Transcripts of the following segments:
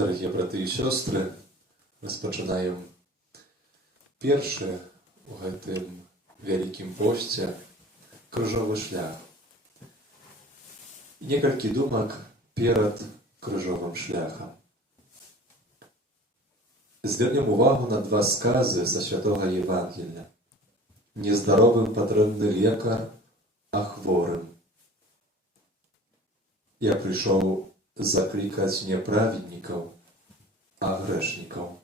Дорогі брати і сестри, розпочинаємо перший у гэтым вялікім посце крыжовы шлях. Некалькі думак перад крыжовым шляхам. Звернем увагу на два сказы са Святого Євангелія. Нездаровым патрэбны лекар, а хворым. Я пришел закликать не праведников, а грешников.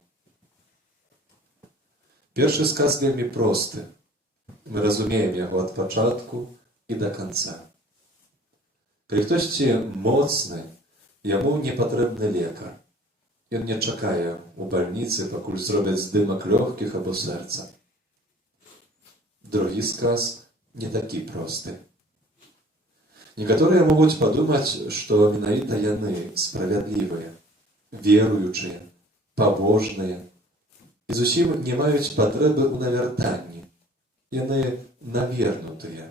Першы сказ вельмі просты. Мы разумеем яго ад пачатку і да канца. Калі хтосьці моцны, яму не патрэбны лекар. Ён не чакае у бальніцы, пакуль зробяць здымак лёгкіх або сэрца. Другі сказ не такі просты. Некаторыя могуць падумаць, што менавіта яны справядлівыя, веруючыя, пабожныя і зусім не маюць патрэбы ў навяртанні. Яны навернутыя.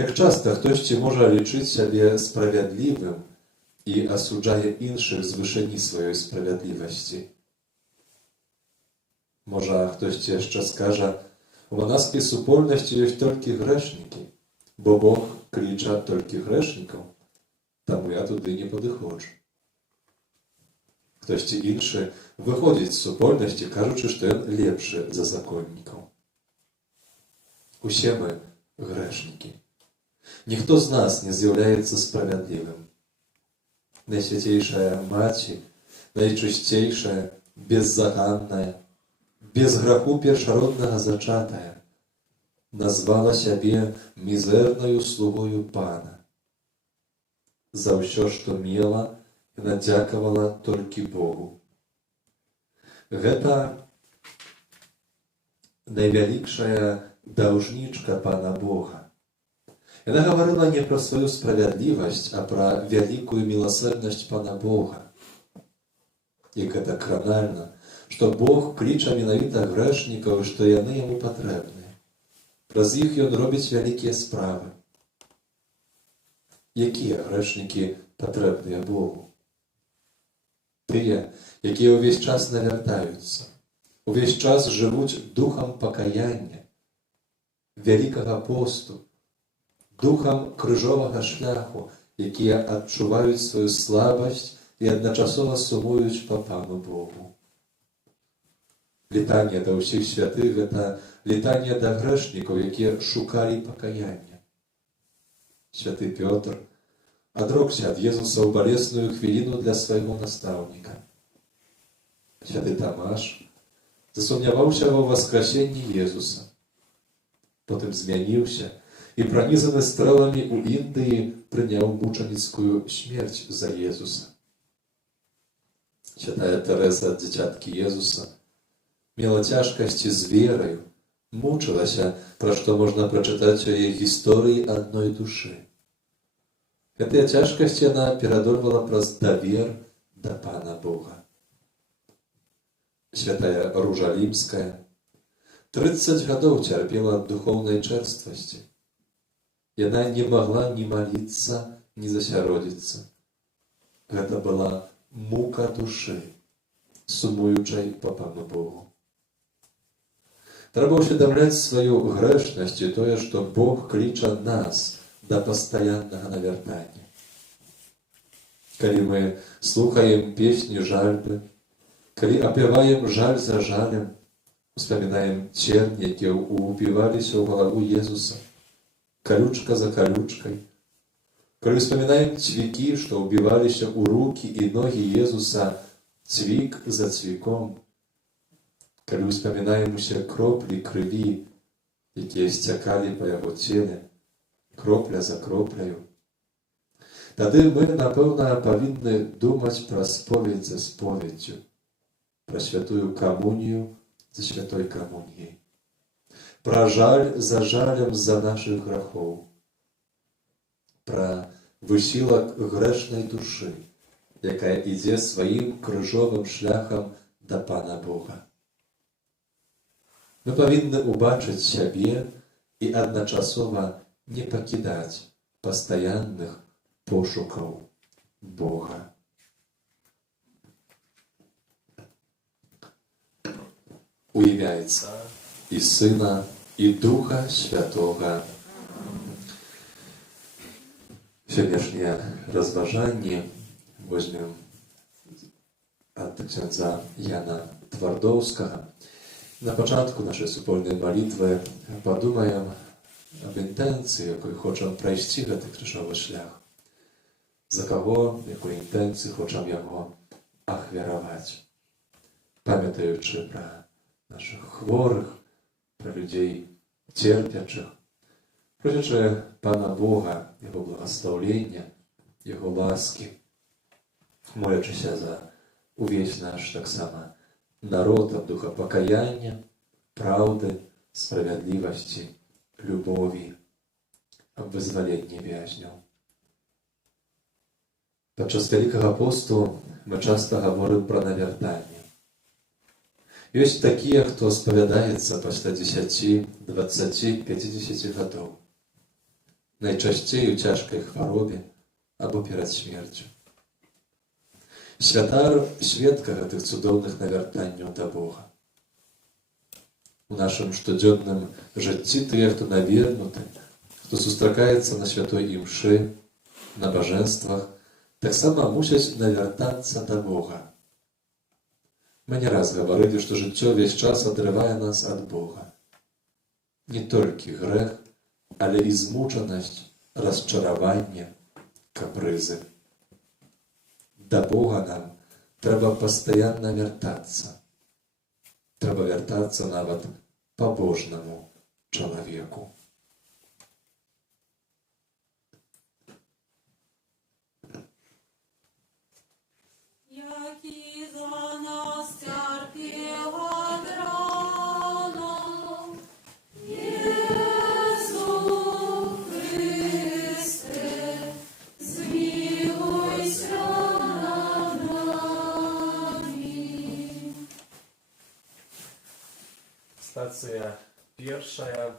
Як часта хтосьці можа лічыць сябе справядлівым і асуджае іншых з вышыні сваёй справядлівасці. Можа, хтосьці яшчэ скажа, у манаскай супольнасці ёсць толькі грэшнікі, бо Бог кліча толькі грэшнікаў, таму я туды не падыходжу. Хтосьці іншы выходзіць з супольнасці, кажучы, што ён лепшы за законнікаў. Усе мы грэшнікі. Ніхто з нас не з'яўляецца справядлівым. Найсвяцейшая маці, найчысцейшая, беззаганная, без граху першароднага зачатая, назвала сябе мізэрнаю слугою Пана. За ўсё, што мела, яна дзякавала толькі Богу. Гэта найвялікшая даўжнічка Пана Бога. Яна гаварыла не пра сваю справядлівасць, а пра вялікую міласэрнасць Пана Бога. І гэта кранальна, што Бог кліча менавіта грэшнікаў, што яны яму патрэбныя. Праз іх ён робіць вялікія справы. Якія грэшнікі патрэбныя Богу? Тыя, якія ўвесь час навяртаюцца, увесь час жывуць духам пакаяння, вялікага посту, духам крыжовага шляху, якія адчуваюць сваю слабасць і адначасова сумуюць па Пану Богу. Літанне да ўсіх святых – гэта літанне да грэшнікаў, якія шукалі пакаяння. Святы Пётр адрокся ад Езуса ў балесную хвіліну для свайго настаўніка. Святы Тамаш засумняваўся ва ўваскрасенні Езуса. Потым змяніўся і, пранізаны стрэламі ў Індыі, прыняў мучаніцкую смерць за Езуса. Святая Тэрэза, дзіцяткі Езуса, мела цяжкасці з вераю, мучылася, пра што можна прачытаць у яе гісторыі адной душы. Гэтыя цяжкасці яна перадольвала праз давер да Пана Бога. Святая Ружа Лімская 30 гадоў цярпела ад духоўнай чэрствасці. Яна не магла ні маліцца, ні засяродзіцца. Гэта была мука душы, сумуючай па Пану Богу. Трэба ўсведамляць сваю грэшнасць і тое, што Бог кліча нас да пастаяннага навяртання. Калі мы слухаем песні жальбы, калі апяваем жаль за жалем, успамінаем цернь, якія ўпіваліся ў галаву Езуса, калючка за калючкай, калі успамінаем цвікі, што ўбіваліся ў рукі і ногі Езуса, цвік за цвіком, калі успамінаем усе кроплі крыві, якія сцякалі па яго целе, кропля за кропляю, тады мы, напэўна, павінны думаць пра споведь за споведдзю, пра святую камунію за святой камуніяй, пра жаль за жалем за нашых грахоў, пра высілак грэшнай душы, якая ідзе сваім крыжовым шляхам да Пана Бога. Мы павінны ўбачыць сябе і адначасова не пакідаць пастаянных пошукаў Бога. у ім'я Отця і Сина, і Духа Святого. Сьогоднішнє розважання візьмемо від księdza Jana Twardowskiego. Na początku naszej wspólnej modlitwy podumajmy об інтенції, якою хочемо пройти цей крижовий шлях. За кого, якою інтенцією хочемо його ахвярувати. Пам'ятаючи про наших хворих, про людей терпячих, просячи Пана Бога, Його благословення, Його ласки, молячися за увесь наш так само народ об духа покаяння, правди, справедливості, любові, об визволенні в'язнів. Під час Великого посту ми часто говоримо про навертання. Есть такие, кто споведается после 10, 20, 50 годов. Найчастей у тяжкой хворобе або перед смертью. Святар свідка гэтых цудоўных навяртанняў да Бога. У нашым штодзённым жыцці тыя, хто навернуты, хто сустракаецца на святой імшы, на бажэнствах, таксама мусяць навяртацца да Бога. Мы не раз гаварылі, што жыццё ўвесь час адрывае нас ад Бога. Не толькі грэх, але і змучанасць, расчараванне, капрызы. Да Бога нам трэба пастаянна вяртацца. Трэба вяртацца нават пабожнаму чалавеку. Які за нас терпів од рана, Єсу Христе, змилуйся над нами. Стацыя першая.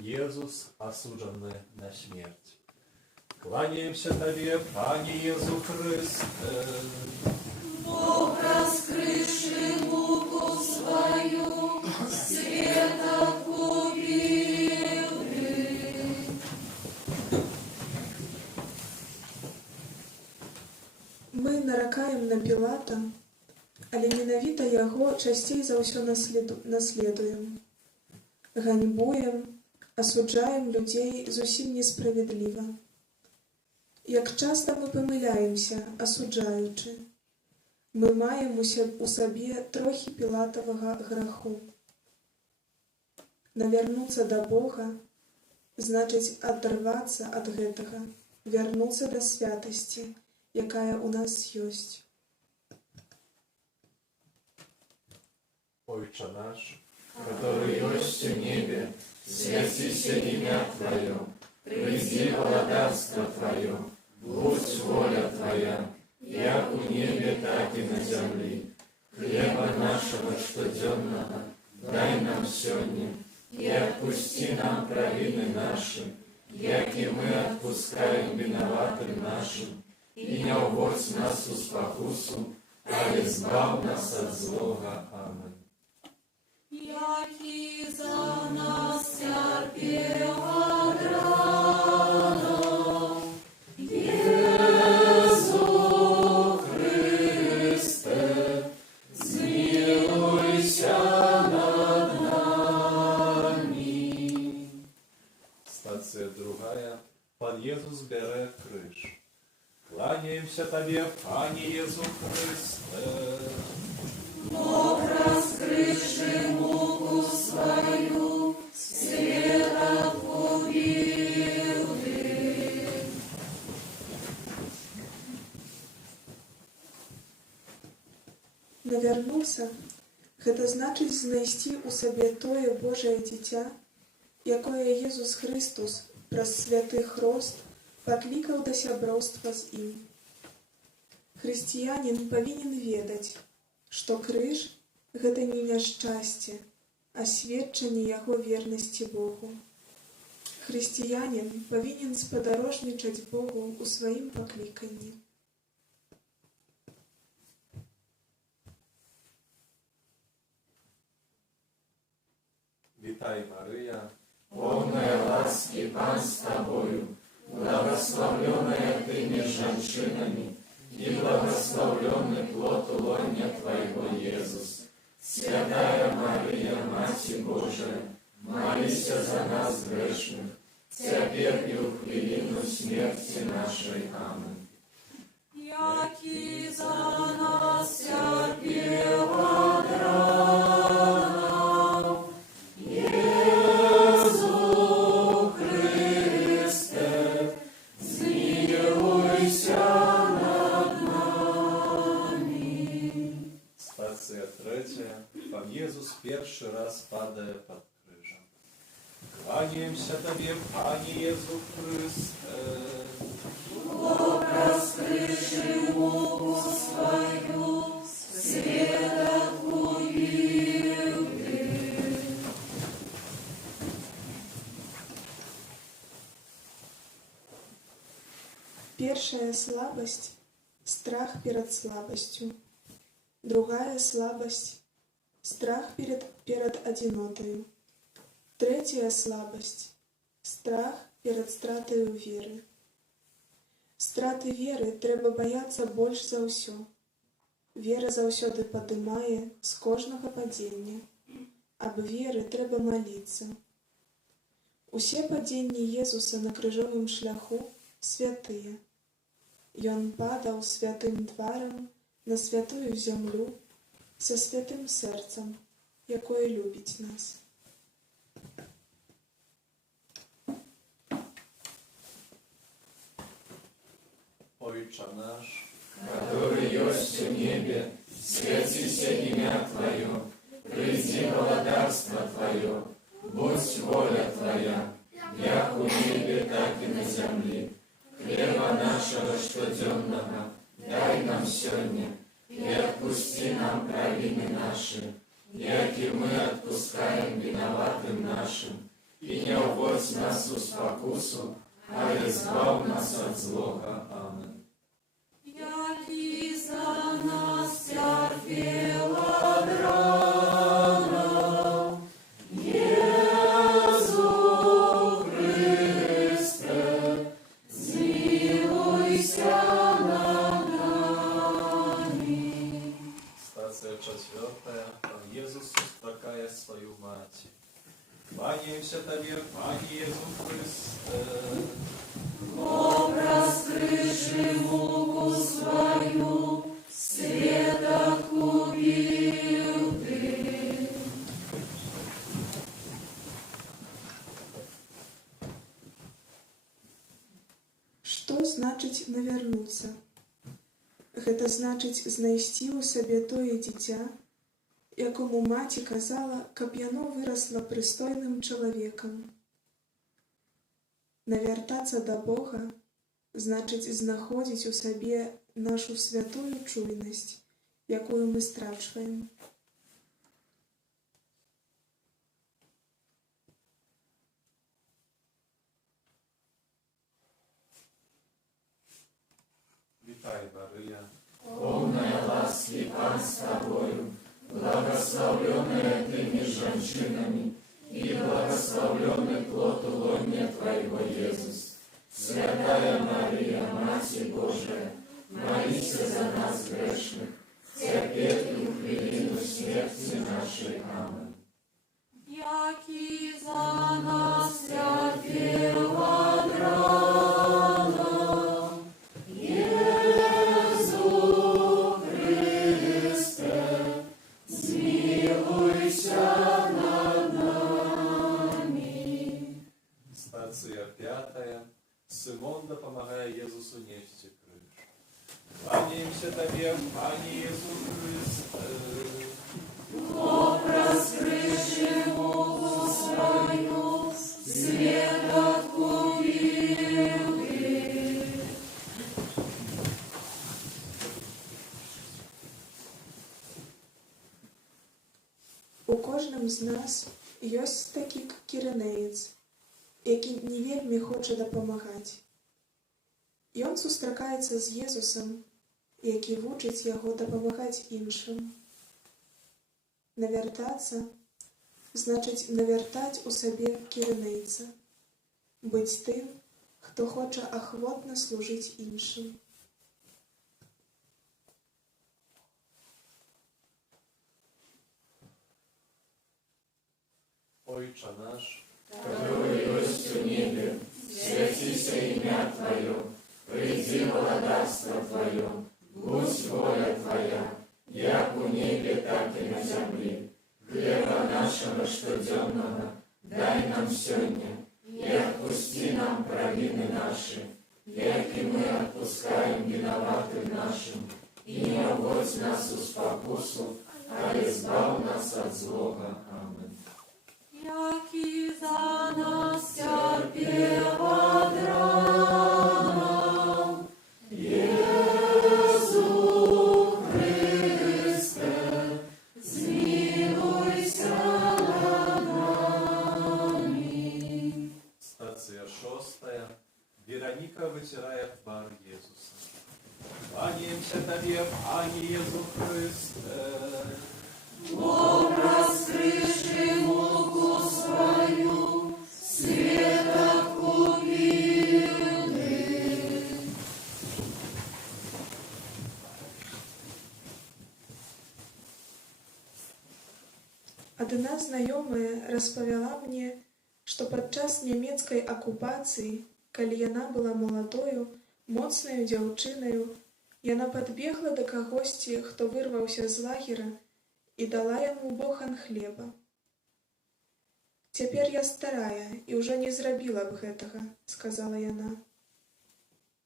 Jezus осуджены на смерть. Кланяемся Тебе, Пане Иисус Христе. Бог раскрывший муку свою, света купил ты. Мы наракаем на Пілата, але менавіта яго часцей за ўсё наследуем. Ганьбуем, асуджаем людзей зусім несправядліва. Як часта мы памыляемся, асуджаючы. Мы маем у сабе трохі пілатавага граху. Навярнуцца да Бога значыць адарвацца ад гэтага, вярнуцца да святасці, якая у нас ёсць. Отче наш, который есть в небе, святися имя Твое, приди владарство Твое, будь воля Твоя, як у небе, так и на земле. Хлеба нашего штоденного дай нам сегодня, и отпусти нам провины наши, як и мы отпускаем виноватым нашим, и не уводь нас в спокусу, а избав нас от злого. Аминь. Які за нас терпів од рана, Єсу Христе, змилуйся над нами. Стація другая. Пан Єсус бере криж. Кланяємося Тобі, Пане Єсус Христе. Бог раскрывший муку свою, света купил ты. Навярнуцца – гэта значыць знайсці ў сабе тое Божае дзіця, якое Езус Христус праз святы хрост паклікаў да сяброўства з ім. Хрысціянін павінен ведаць, што крыж – гэта не няшчасце, а сведчанне яго вернасці Богу. Хрысціянін павінен спадарожнічаць Богу ў сваім пакліканні. Вітай, Мария, полная ласки, Пан с тобою, благословленная ты между женщинами, и благословленный плод лона Твоего, Иисус. Святая Мария, Мать Божия, молись за нас грешных, теперь и в хвилину смерти нашей. Аминь. Яки за нас терпел от ран, Иисус Христе, zmiłuйся над нами. Стація третя. Пан Єсус перший раз падає під крижем. Кланяємося Тобі, Пане Єсу Христе. Раскрыши муку свою, света убил ты. Первая слабость – страх перед слабостью. Другая слабость – страх перед одинотою. Третья слабость – страх перед стратою веры. Страты веры трэба баяцца больш за ўсё. Вера заўсёды падымае з кожнага падзення. Аб веры трэба маліцца. Усе падзенні Езуса на крыжовым шляху святыя. Ён падаў святым тварам на святую зямлю са святым сэрцам, якое любіць нас. Ojcze nasz, Который есть в небе, светится имя Твое, приди благодарство Твое, будь воля Твоя, як у небе, так и на земле. Хлеба нашего штоденного дай нам сегодня, и отпусти нам провины наши, як и мы отпускаем виноватым нашим, и не уводь нас в спокусу, а избавь нас от злого. Аминь. Яки за нас терпел от ран, Иисус Христе, zmiłuйся над нами. Стація четвертая. Пан Єсус зустрічає свою мать. Кланяємося Тобі, Пане Єсу Христе. Раскрыши муку свою, света убил ты. Што значыць навярнуцца? Гэта значыць знайсці ў сабе тое дзіця, якому маці казала, каб яно вырасла прыстойным чалавекам. Навяртацца да Бога значыць знаходзіць у сабе нашу святую чуйнасць, якую мы страчваем. Вітай, Мария, Полная ласки, Пан с тобою, благословленная ты между женщинами, и благословленный плод лона Твоего, Иисус. Святая Мария, Мать Божия, молись за нас грешных, теперь и в хвилину смерти нашей. Аминь. Яки за нас терпел от ран, Иисус Христе, zmiłuйся над нами. Стація п'ятая. Симон допомагає Єсусу нести криж. Кланяємося Тобі, Пане Єсу Христе. Раскрыши муку свою, света убил ты. У кожным з нас ёсць такі кірынеец, які не вельмі хоча дапамагаць. Ён сустракаецца з Езусам, які вучыць яго дапамагаць іншым. Навяртацца значыць навяртаць у сабе кірынейца, быць тым, хто хоча ахвотна служыць іншым. Ojcze nasz, который есть в небе, святися имя Твое, приди владарство Твое, будь воля Твоя, як у небе, так и на земле. Хлеба нашего штоденного дай нам сегодня, и отпусти нам провины наши, як и мы отпускаем виноватым нашим, и не вводь нас в спокусу, а избав нас от злого. Аминь. Jaki za nas cierpiał dram, Jezu Chryste, zmiłuj się nad nami. Stacja 6. Weronika wycieraje twarz Jezusa. Kłaniaемся Tobie, Panie Jezu Chryste. Obraz kryszy mógł swою, света купили. Адна знаёмая распавяла мне, што падчас нямецкай акупацыі, калі яна была маладою, моцнаю дзяўчынаю, яна падбегла да кагосьці, хто вырваўся з лагера, і дала яму бохан хлеба. «Цяпер я старая і ўжо не зрабіла б гэтага», – сказала яна.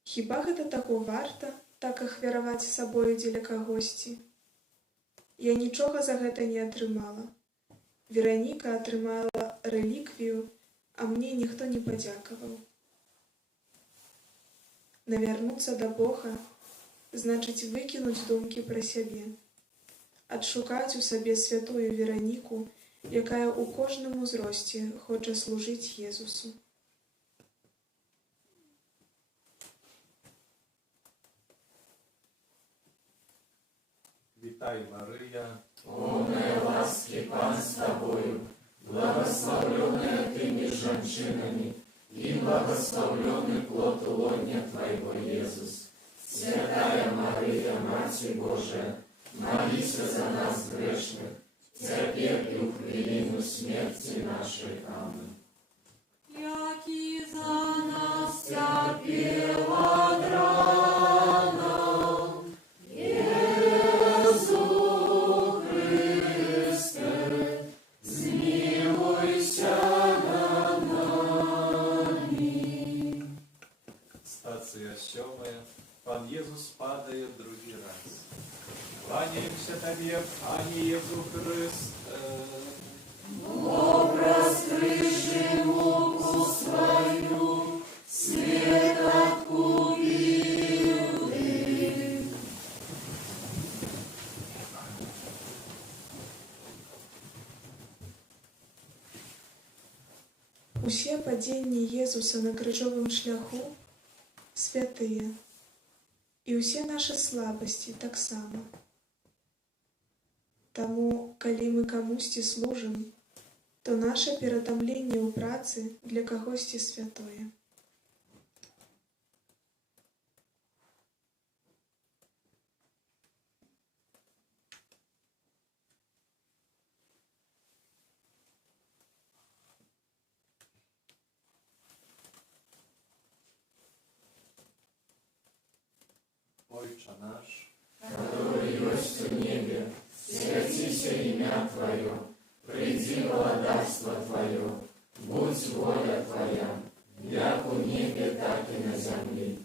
«Хіба гэта таго варта, так ахвяраваць сабою дзеля кагосьці? Я нічога за гэта не атрымала. Вераніка атрымала рэліквію, а мне ніхто не падзякаваў». Навярнуцца да Бога значыць выкінуць думкі пра сябе, адшукаць у сабе святую Вераніку, якая ў кожным узросце хоча служыць Езусу. Witaj Maryja, Полная ласки, Пан с Тобою, благословленная Ты меж женщинами, и благословленный плод лоня Твоего, Иисус. Святая Мария, Матерь Божия, молись за нас грешных, теперь и в хвилину смерти нашей. Аминь. Jaki za nas cierpiała drama, Jezu Chryste, zmiłuj się nad nami. Stacja 7. Pan Jezus падає другий раз. Kłaniaемся Tobie, Panie Jezu Chryste. Obraz kryszy mógł swою, свет откупили. Усе падзенні Езуса на крыжовым шляху святыя, і ўсе нашы слабасці таксама. Таму, калі мы камусьці служым, то наша ператамленне ў працы для кагосьці святое. Ojcze nasz, Который есть в небе, святися имя Твое, приди владарство Твое, будь воля Твоя, як у небе, так и на земле.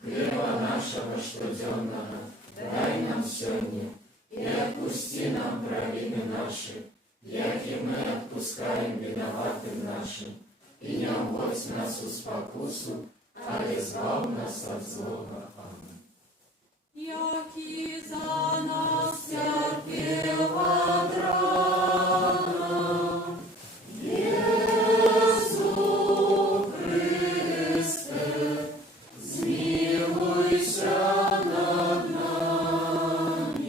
Хлеба нашего штоденного дай нам сегодня, и отпусти нам провины наши, як и мы отпускаем виноватым нашим, и не вводь нас в спокусу, а избав нас от злого. Аминь. Jaki za nas cierpiała drama, Jezu Chryste, zmiłuj się nad nami.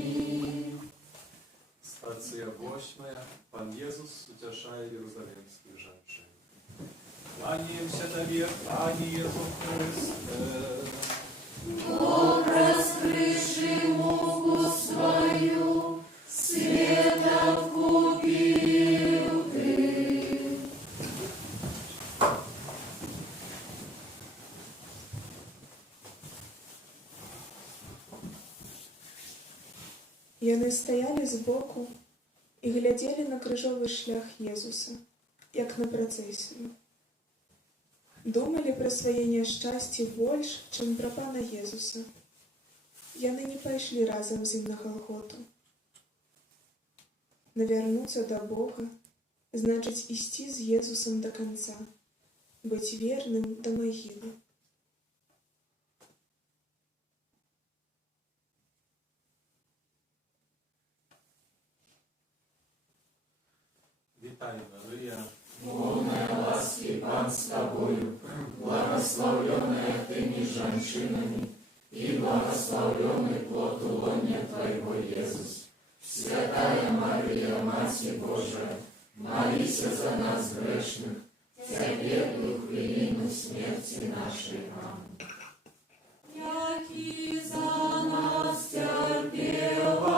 Stacja 8. Pan Jezus uciesza благословенная Иерусалимских женщин. Кланяемся Тебе, Пане Иисус Христе. Бог, раскрывший муку свою, светом купил Ты. Яны стаялі збоку і глядзелі на крыжовы шлях Езуса, як на працэсію. Думалі пра свае няшчасці больш, чым пра пана Езуса. Яны не пайшлі разам з ім на Галготу. Навярнуцца да Бога значыць ісці з Езусам да канца, быць верным да магілы. Витай, Мария, Полная ласки, Пан с тобою, благословленная ты между женщинами, и благословленный плод лона Твоего, Иисус. Святая Мария, Матерь Божия, молись за нас грешных, теперь и в хвилину смерти нашей. Аминь. Яки за нас терпела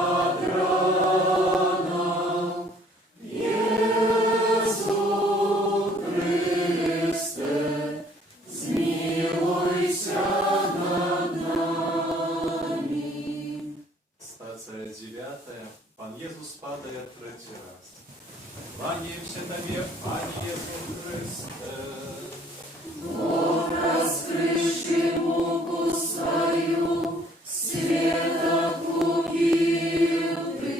Стация 9. Пан Иисус падает третий раз. Кланяемся Тебе, Пане Иисус Христе. Бог, раскрывший муку свою, светом купил Ты.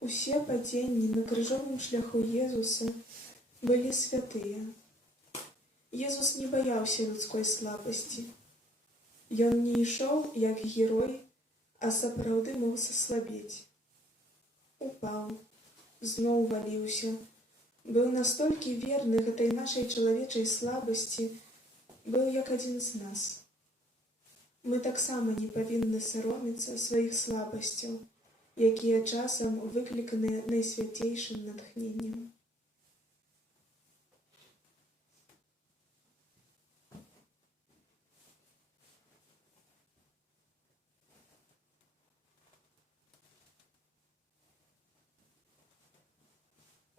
Усе падзенні на крыжовым шляху Езуса былі святыя. Езус не баяўся людской слабасці. Ён не ішоў як герой, а сапраўды мог заслабець. Упаў, зноў валіўся, быў настолькі верны гэтай нашай чалавечай слабасці, быў як адзін з нас. Мы таксама не павінны саромецца сваіх слабасцяў, якія часам выкліканыя найсвяцейшым натхненнем.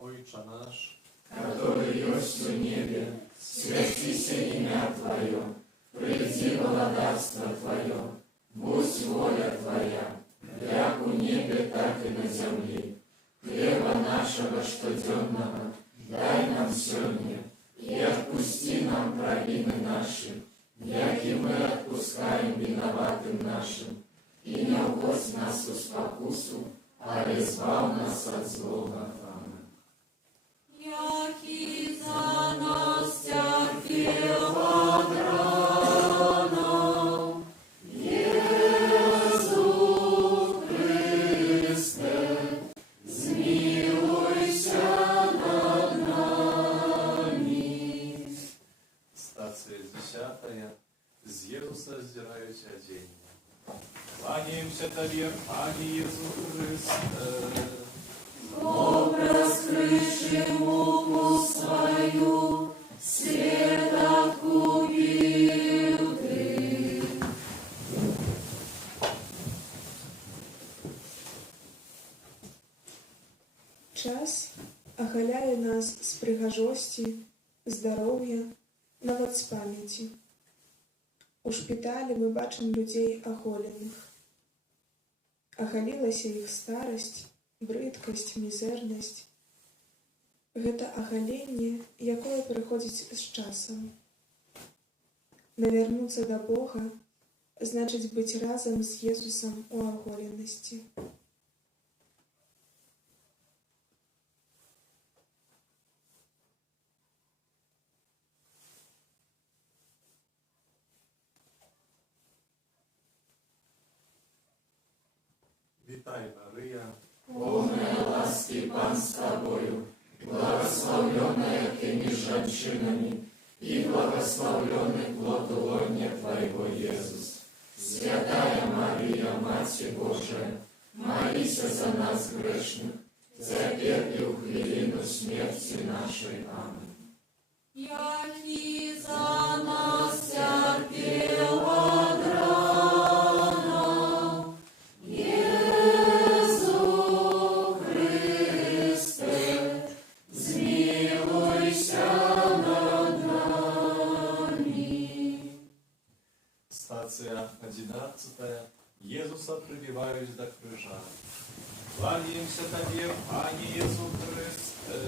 Ojcze nasz, Который есть в небе, святися имя Твое, приди владарство Твое, будь воля Твоя, як у небе, так и на земле. Хлеба нашего штоденного дай нам сегодня, и отпусти нам провины наши, як и мы отпускаем виноватым нашим, и не вводь нас в спокусу, а избав нас от злого. Яки за нас терпела драна, Иисус Христе, zmiłuйся над нами. Стация 10. С Иисуса сдирают одеяние. Кланяемся Тебе, Пане Иисус Христе. Бог, раскрывший муку свою, светом купил Ты. Час агаляе нас з прыгажосці, здароўя, нават з памяці. У шпіталі мы бачым людзей аголеных. Агалілася іх старасць, брыдкасць, мізэрнасць. Гэта агаленне, якое прыходзіць з часам. Навярнуцца да Бога значыць быць разам з Езусам у аголенасці. Витай, Мария, Полная ласки, Пан с тобою, благословленная ты между женщинами, и благословленный плод лона Твоего, Иисус. Святая Мария, Матерь Божия, молися за нас грешных, теперь и у хвилину смерти нашей. Аминь. Яки за нас терпела драна, Иисус Христе, змилуйся над нами. Стация 11. Езуса прибивают до крыжа. Кланяемся Тебе, Пане Иисус Христе.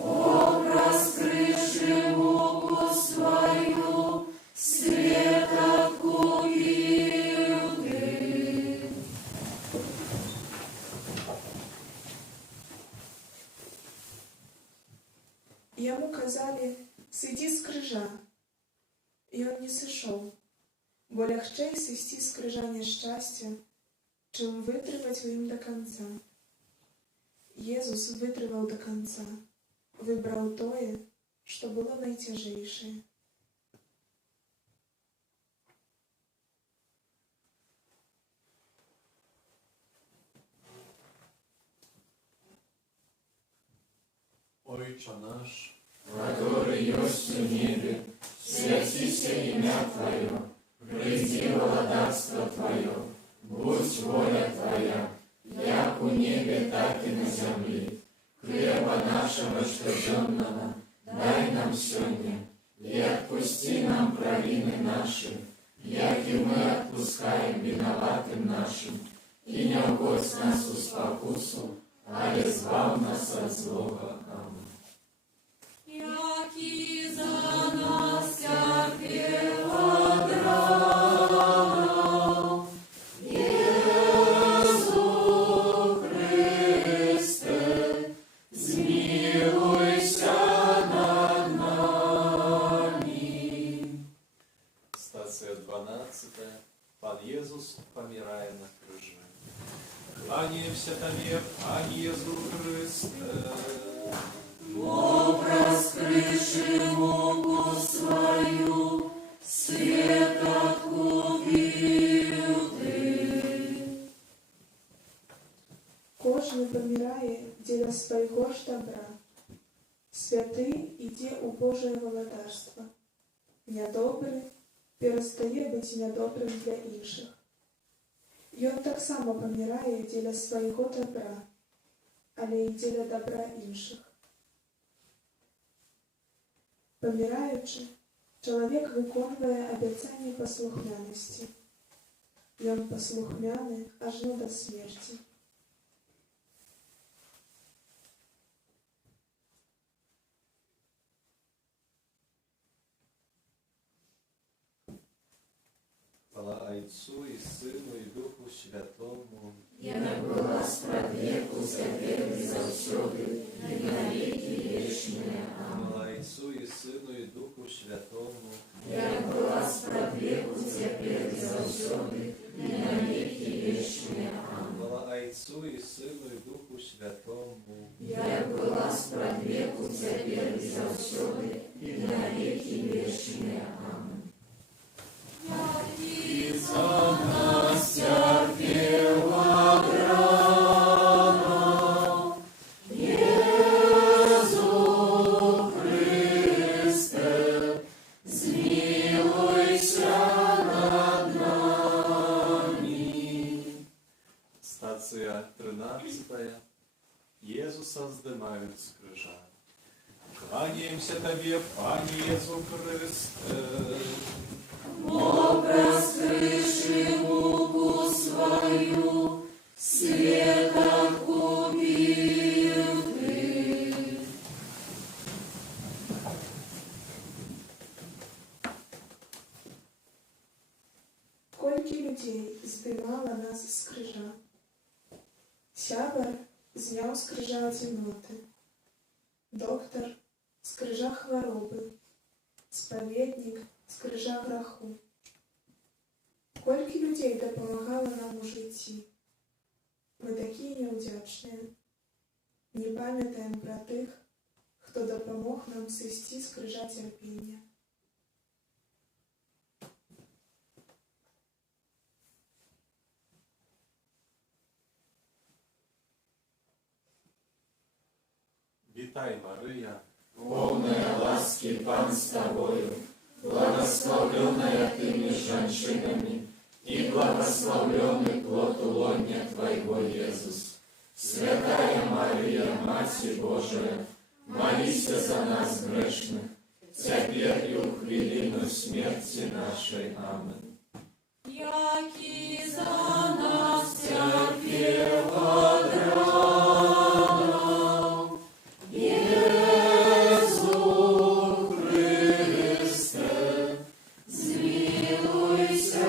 Образ крыши муку свою, свет откупил ты. Яму казали, сыдзі з крыжа. І он не сышоў, бо лягчэй сысці з крыжа няшчасця, чым вытрываць у ім да канца. Езус вытрываў да канца, выбраў тое, што было найцяжэйшае. Ojcze nasz, Который есть в небе, святися имя Твое, приди владарство Твое, будь воля Твоя, як у небе, так и на земле. Хлеба нашего ежедневного дай нам сегодня, и отпусти нам провины наши, як и мы отпускаем виноватым нашим, и не угодь нас в спокусу, а избавь нас от злого. Аминь. Яки за нас терпела драна, Иисус Христе, змилуйся над нами. Стация 12. Пан Иисус помирает на крыже. Кланяемся Тебе, Пане Иисус Христе. Образ крыши муку свою, свет откупил ты. Кожны памірае дзеля свайго ж добра. Святы ідзе ў Божае валадарства. Нядобры перастае быць нядобрым для іншых. Ён таксама памірае дзеля свайго добра, але і дзеля добра іншых. Паміраючы, чалавек выконвае абяцанне паслухмянасці. Ён паслухмяны ажно да смерці. Хвала Отцу и Сыну и Духу Святому. Як була справедливу, теперь и завсёды, и на веки вечные. Аминь. Хвала Отцу и Сыну и Духу Святому. Як була справедливу, теперь и завсёды, и на веки вечные. Аминь. Хвала Отцу и Сыну и Духу Святому. Як була справедливу, теперь и завсёды, и на веки вечные. Аминь. Яки за нас терпела драна, Иисус Христе, змилуйся над нами. Стация 13. Иисуса вздымают с крыжа. Кланяемся Тебе, Пане Иисус Христе. Образ крыши муку свою, свет откупил ты. Колькі людзей здымала нас з крыжа. Сябар зняў з крыжа адзіноты. Доктар з крыжа хваробы. Спаведнік з крыжа граху. Колькі людзей дапамагала нам у жыцці. Мы такія няўдзячныя. Не памятаем пра тых, хто дапамог нам сысці з крыжа цярпення. Вітай, Мария, полная ласки Пан с тобою, благословленная ты между женщинами, и благословленный плод лона Твоего, Иисус. Святая Мария, Матерь Божия, молись за нас грешных, теперь и в хвилину смерти нашей. Аминь. Яки за нас терпела драгов, Иису Христе, zmiłuйся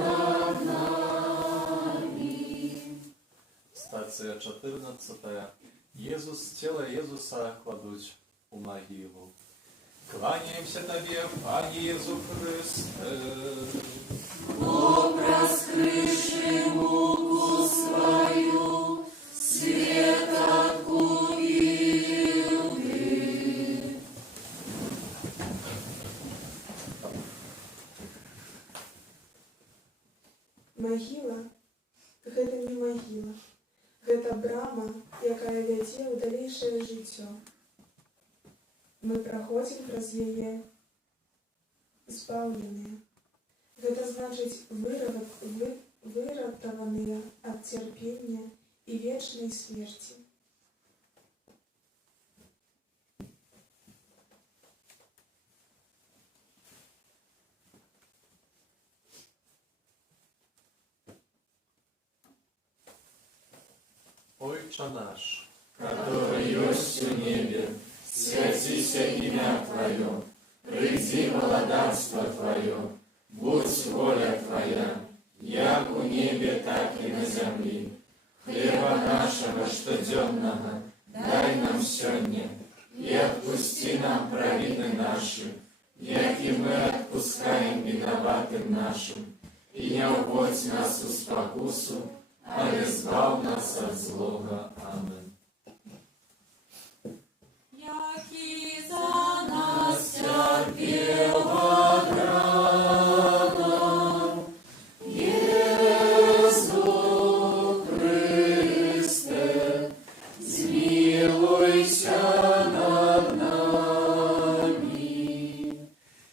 над нами. Стація 14. Єзус, тіло Єзуса кладуть у могилу. Кланяемся Тебе, Пане Иисус Христе. Образ крыши муку свою, свет откупил ты. Магіла – гэта не магіла. Гэта брама, якая вядзе ў далейшае жыццё. Мы праходзім праз яе збаўленыя. Гэта значыць выратаваныя ад цярпення і вечнай смерці. Ojcze nasz, Который есть в небе, святися имя Твое, приди владарство Твое, будь воля Твоя, як у небе, так и на земле. Хлеба нашего штоденного дай нам сегодня, и отпусти нам провины наши, як и мы отпускаем виноватым нашим, и не уводь нас в спокусу, а избав нас от злого. Аминь. Яки за нас терпела драгов, Иису Христе, zmiłuйся над нами.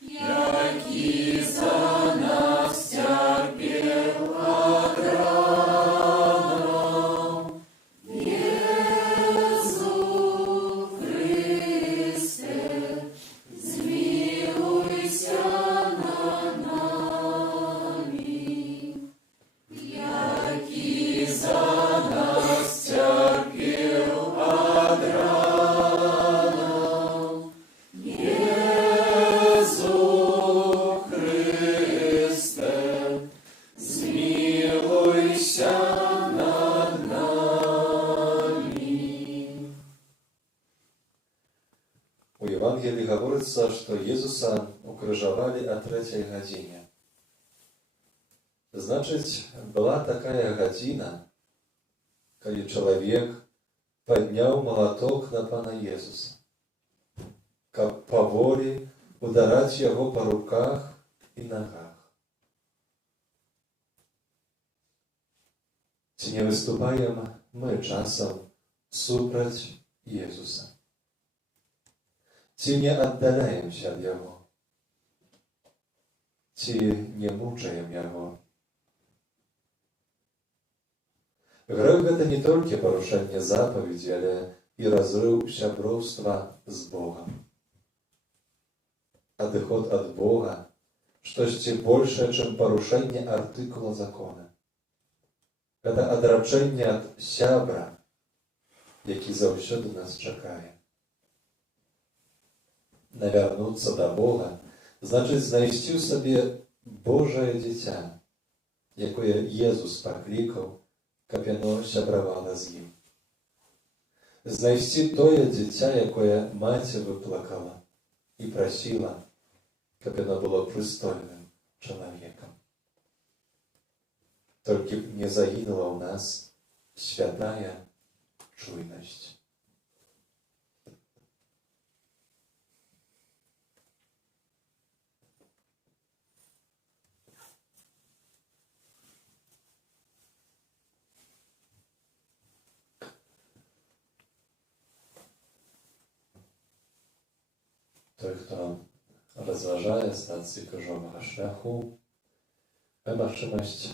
Яки за нас терпела драгов, Иису Христе, zmiłuйся над нами. Яки за нас терпел Адранов, Иису Христе, zmiłuйся над нами. У Евангелии говорится, что Иисуса укрыжовали о 3 године. Значит, была такая година, когда человек поднял молоток на Пана Иисуса, как по воле ударать его по руках и ногах. Чи не выступаем мы часом супроть Иисуса? Ці не аддаляемся ад Яго? Ці не мучаем Яго? Грэх гэта не толькі парушэнне запаведзі, але і разрыў сяброўства з Богам. Адыход ад Бога – штосьці большае, чым парушэнне артыкула закона. Гэта адрачэнне ад сябра, які заўсёды нас чакае. Навярнуцца да Бога значыць знайсці ў сабе Божае дзіця, якое Езус паклікаў, каб яно сябравала з ім. Знайсці тое дзіця, якое маці выплакала і прасіла, каб яно было прыстойным чалавекам. Толькі б не загінула ў нас святая чуйнасць. Той, хто розважає стації крижового шляху, ми можливість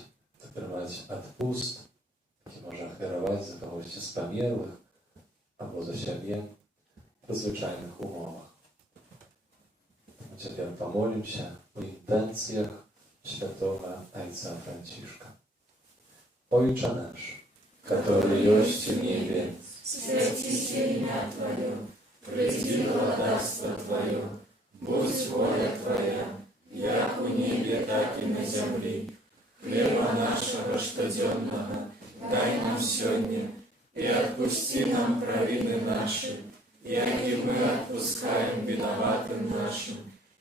отримати відпуст, який може керувати за когось з померлих або за себе в звичайних умовах. Тепер помолимося o intencjach świętego Ojca Franciszka. Ojcze nasz, który jest w niebie, святись имя Твое, приди владарство Твое, будь воля Твоя, як у небе, так и на земле. Хлеба нашего штоденного дай нам сегодня, и отпусти нам провины наши, як и мы отпускаем виноватым нашим.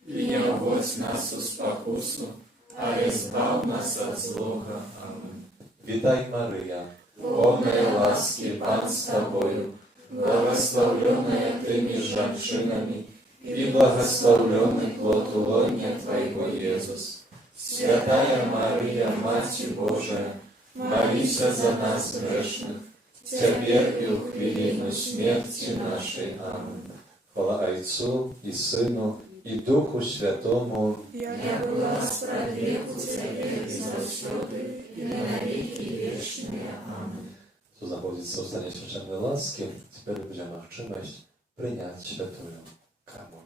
И не уводь нас в спокусу, а избав нас от злого. Аминь. Witaj Maryja, Полная ласки, Пан с Тобою, благословленная Ты меж женщинами, и благословленный плод лоня Твоего, Иисус. Святая Мария, Матерь Божия, молись за нас грешных, теперь и в хвилину смерти нашей. Аминь. chwała Ojcu i Synu i Duchu Świętemu, Я была справедлив у Тебя и завсёды, и на веки вечные. Аминь. co zapowiedź zostanie święconej łaski, теперь będziemy możliwość przyjąć świętą komunię.